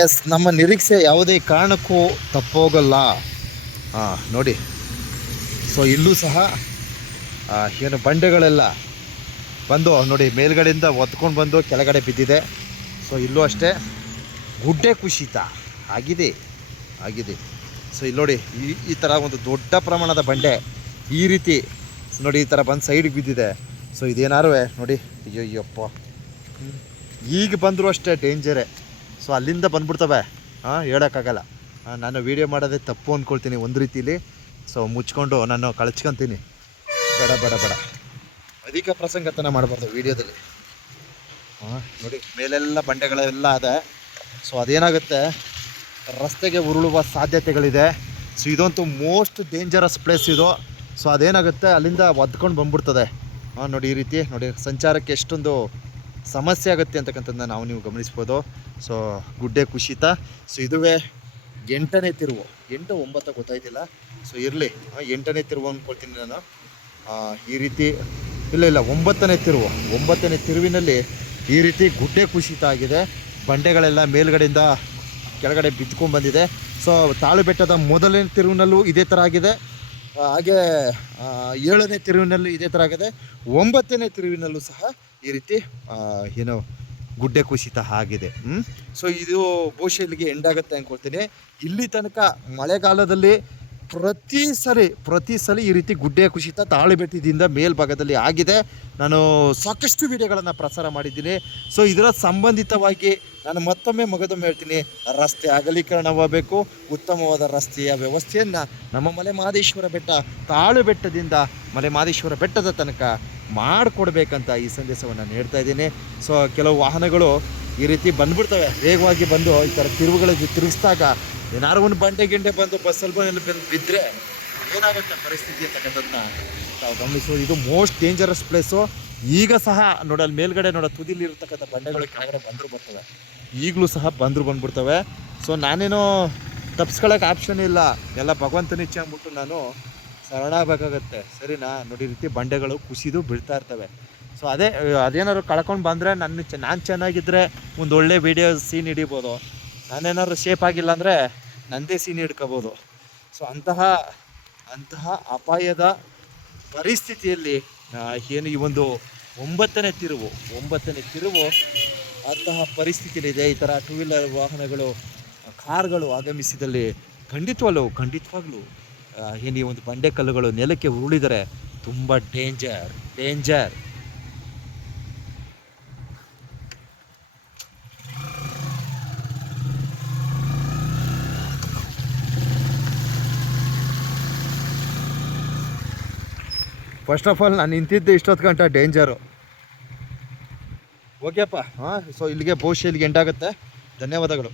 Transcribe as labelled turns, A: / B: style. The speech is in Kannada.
A: ಎಸ್ ನಮ್ಮ ನಿರೀಕ್ಷೆ ಯಾವುದೇ ಕಾರಣಕ್ಕೂ ತಪ್ಪೋಗಲ್ಲ. ಹಾಂ ನೋಡಿ. ಸೊ ಇಲ್ಲೂ ಸಹ ಏನು ಬಂಡೆಗಳೆಲ್ಲ ಬಂದು, ನೋಡಿ, ಮೇಲ್ಗಡೆಯಿಂದ ಒತ್ಕೊಂಡು ಬಂದು ಕೆಳಗಡೆ ಬಿದ್ದಿದೆ. ಸೊ ಇಲ್ಲೂ ಅಷ್ಟೇ ಗುಡ್ಡೆ ಕುಸಿತ ಆಗಿದೆ. ಆಗಿದೆ. ಸೊ ಇಲ್ಲಿ ನೋಡಿ, ಈ ಈ ಥರ ಒಂದು ದೊಡ್ಡ ಪ್ರಮಾಣದ ಬಂಡೆ ಈ ರೀತಿ, ನೋಡಿ, ಈ ಥರ ಬಂದು ಸೈಡಿಗೆ ಬಿದ್ದಿದೆ. ಸೊ ಇದೇನಾರು, ನೋಡಿ ಅಯ್ಯೋ ಅಯ್ಯಪ್ಪ ಈಗ ಬಂದರೂ ಅಷ್ಟೇ ಡೇಂಜರೇ ಸೊ ಅಲ್ಲಿಂದ ಬಂದ್ಬಿಡ್ತವೆ. ಹಾಂ ಹೇಳೋಕ್ಕಾಗಲ್ಲ. ನಾನು ವೀಡಿಯೋ ಮಾಡೋದೇ ತಪ್ಪು ಅಂದ್ಕೊಳ್ತೀನಿ ಒಂದು ರೀತಿಲಿ. ಸೊ ಮುಚ್ಕೊಂಡು ನಾನು ಕಳ್ಚ್ಕೊತೀನಿ. ಬೇಡ ಬೇಡ ಬೇಡ. ಅಧಿಕ ಪ್ರಸಂಗತನ ಮಾಡಬಾರ್ದು ವೀಡಿಯೋದಲ್ಲಿ. ಹಾಂ ನೋಡಿ, ಮೇಲೆಲ್ಲ ಬಂಡೆಗಳೆಲ್ಲ ಅದೆ ಸೊ ಅದೇನಾಗುತ್ತೆ? ರಸ್ತೆಗೆ ಉರುಳುವ ಸಾಧ್ಯತೆಗಳಿದೆ. ಸೊ ಇದಂತೂ ಮೋಸ್ಟ್ ಡೇಂಜರಸ್ ಪ್ಲೇಸ್ ಇದು. ಸೊ ಅದೇನಾಗುತ್ತೆ? ಅಲ್ಲಿಂದ ಒದ್ಕೊಂಡು ಬಂದ್ಬಿಡ್ತದೆ. ಹಾಂ ನೋಡಿ, ಈ ರೀತಿ, ನೋಡಿ, ಸಂಚಾರಕ್ಕೆ ಎಷ್ಟೊಂದು ಸಮಸ್ಯೆ ಆಗುತ್ತೆ ಅಂತಕ್ಕಂಥದ್ದನ್ನ ನಾವು ನೀವು ಗಮನಿಸ್ಬೋದು. ಸೊ ಗುಡ್ಡೆ ಕುಸಿತ ಸೊ ಇದುವೇ ಎಂಟನೇ ತಿರುವು. ಎಂಟು ಒಂಬತ್ತು ಗೊತ್ತಾಯ್ತಿಲ್ಲ. ಸೊ ಇರಲಿ. ಎಂಟನೇ ತಿರುವು ಅಂದ್ಕೊಳ್ತೀನಿ ನಾನು. ಈ ರೀತಿ, ಇಲ್ಲ ಇಲ್ಲ, ಒಂಬತ್ತನೇ ತಿರುವು. ಒಂಬತ್ತನೇ ತಿರುವಿನಲ್ಲಿ ಈ ರೀತಿ ಗುಡ್ಡೆ ಕುಸಿತ ಆಗಿದೆ. ಬಂಡೆಗಳೆಲ್ಲ ಮೇಲ್ಗಡೆಯಿಂದ ಕೆಳಗಡೆ ಬಿದ್ಕೊಂಡು ಬಂದಿದೆ. ಸೊ ತಾಳು ಬೆಟ್ಟದ ಮೊದಲನೇ ತಿರುವಿನಲ್ಲೂ ಇದೇ ಥರ ಆಗಿದೆ. ಹಾಗೆ ಏಳನೇ ತಿರುವಿನಲ್ಲೂ ಇದೇ ಥರ ಆಗಿದೆ. ಒಂಬತ್ತನೇ ತಿರುವಿನಲ್ಲೂ ಸಹ ಈ ರೀತಿ ಏನೋ ಗುಡ್ಡೆ ಕುಸಿತ ಆಗಿದೆ ಸೊ ಇದು ಬಹುಶಃ ಇಲ್ಲಿಗೆ ಎಂಡ್ ಆಗುತ್ತೆ ಅಂದ್ಕೊಳ್ತೀನಿ ಇಲ್ಲಿ ತನಕ ಮಳೆಗಾಲದಲ್ಲಿ ಪ್ರತಿ ಸರಿ, ಪ್ರತಿ ಸಲ ಈ ರೀತಿ ಗುಡ್ಡೆ ಕುಸಿತ ತಾಳು ಬೆಟ್ಟದಿಂದ ಮೇಲ್ಭಾಗದಲ್ಲಿ ಆಗಿದೆ. ನಾನು ಸಾಕಷ್ಟು ವಿಡಿಯೋಗಳನ್ನು ಪ್ರಸಾರ ಮಾಡಿದ್ದೀನಿ. ಸೊ ಇದರ ಸಂಬಂಧಿತವಾಗಿ ನಾನು ಮತ್ತೊಮ್ಮೆ ಮಗದೊಮ್ಮೆ ಹೇಳ್ತೀನಿ, ರಸ್ತೆ ಅಗಲೀಕರಣವಾಗಬೇಕು. ಉತ್ತಮವಾದ ರಸ್ತೆಯ ವ್ಯವಸ್ಥೆಯನ್ನು ನಮ್ಮ ಮಲೆ ಮಹದೇಶ್ವರ ಬೆಟ್ಟ ತಾಳು ಬೆಟ್ಟದಿಂದ ಮಲೆ ಮಹದೇಶ್ವರ ಬೆಟ್ಟದ ತನಕ ಮಾಡಿಕೊಡ್ಬೇಕಂತ ಈ ಸಂದೇಶವನ್ನು ನೀಡ್ತಾ ಇದ್ದೀನಿ. ಸೊ ಕೆಲವು ವಾಹನಗಳು ಈ ರೀತಿ ಬಂದುಬಿಡ್ತವೆ. ವೇಗವಾಗಿ ಬಂದು ಈ ಥರ ತಿರುವುಗಳಿಗೆ ತಿರುಗಿಸಿದಾಗ ಏನಾರು ಒಂದು ಬಂಡೆ ಗಿಂಡೆ ಬಂದು ಬಸ್ಸಲ್ಲಿ ಬಂದು ಬಂದು ಬಿದ್ದರೆ ಏನಾಗುತ್ತೆ ಪರಿಸ್ಥಿತಿ ಅಂತಕ್ಕಂಥದ್ದನ್ನ ತಾವು ಗಮನಿಸೋದು ಇದು ಮೋಸ್ಟ್ ಡೇಂಜರಸ್ ಪ್ಲೇಸು ಈಗ ಸಹ ನೋಡಲ್ಲಿ ಮೇಲ್ಗಡೆ ನೋಡ, ತುದಿಲಿ ಇರ್ತಕ್ಕಂಥ ಬಂಡೆಗಳು ಕೆಳಗಡೆ ಬಂದರು ಬರ್ತವೆ. ಈಗಲೂ ಸಹ ಬಂದರು ಬಂದ್ಬಿಡ್ತವೆ. ಸೊ ನಾನೇನೋ ತಪ್ಸ್ಕೊಳ್ಳೋಕೆ ಆಪ್ಷನ್ ಇಲ್ಲ. ಎಲ್ಲ ಭಗವಂತನ ಇಚ್ಛೆ ಅಂದ್ಬಿಟ್ಟು ನಾನು ಶರಣಾಗಬೇಕಾಗತ್ತೆ. ಸರಿನಾ? ನೋಡಿ ರೀತಿ ಬಂಡೆಗಳು ಕುಸಿದು ಬೀಳ್ತಾ ಇರ್ತವೆ. ಸೊ ಅದೇ, ಅದೇನಾದ್ರು ಕಳ್ಕೊಂಡು ಬಂದರೆ ನನ್ನ ಚ, ನಾನು ಚೆನ್ನಾಗಿದ್ದರೆ ಒಂದು ಒಳ್ಳೆ ವೀಡಿಯೋ ಸೀನ್ ಹಿಡಿಬೋದು. ನಾನೇನಾದ್ರು ಶೇಪ್ ಆಗಿಲ್ಲ ಅಂದರೆ ನಂದೇ ಸೀನ್ ಹಿಡ್ಕೋಬೋದು. ಸೊ ಅಂತಹ ಅಂತಹ ಅಪಾಯದ ಪರಿಸ್ಥಿತಿಯಲ್ಲಿ ಏನು ಈ ಒಂದು ಒಂಬತ್ತನೇ ತಿರುವು ಒಂಬತ್ತನೇ ತಿರುವು ಅಂತಹ ಪರಿಸ್ಥಿತಿಯಲ್ಲಿದೆ. ಈ ಥರ ಟೂ ವೀಲರ್ ವಾಹನಗಳು ಕಾರ್ಗಳು ಆಗಮಿಸಿದಲ್ಲಿ ಖಂಡಿತವಲ್ಲೂ ಖಂಡಿತವಾಗ್ಲೂ ಈ ಒಂದು ಬಂಡೆ ಕಲ್ಲುಗಳು ನೆಲಕ್ಕೆ ಉರುಳಿದರೆ ತುಂಬ danger danger first of all ನಾನು ನಿಂತಿದ್ದೆ ಇಷ್ಟೊತ್ತು ಗಂಟೆ ಡೇಂಜರು ಓಕೆಪ್ಪ ಹಾಂ ಸೊ ಇಲ್ಲಿಗೆ ಬಹುಶಃ ಇಲ್ಲಿಗೆ ಎಂಡಾಗುತ್ತೆ ಧನ್ಯವಾದಗಳು.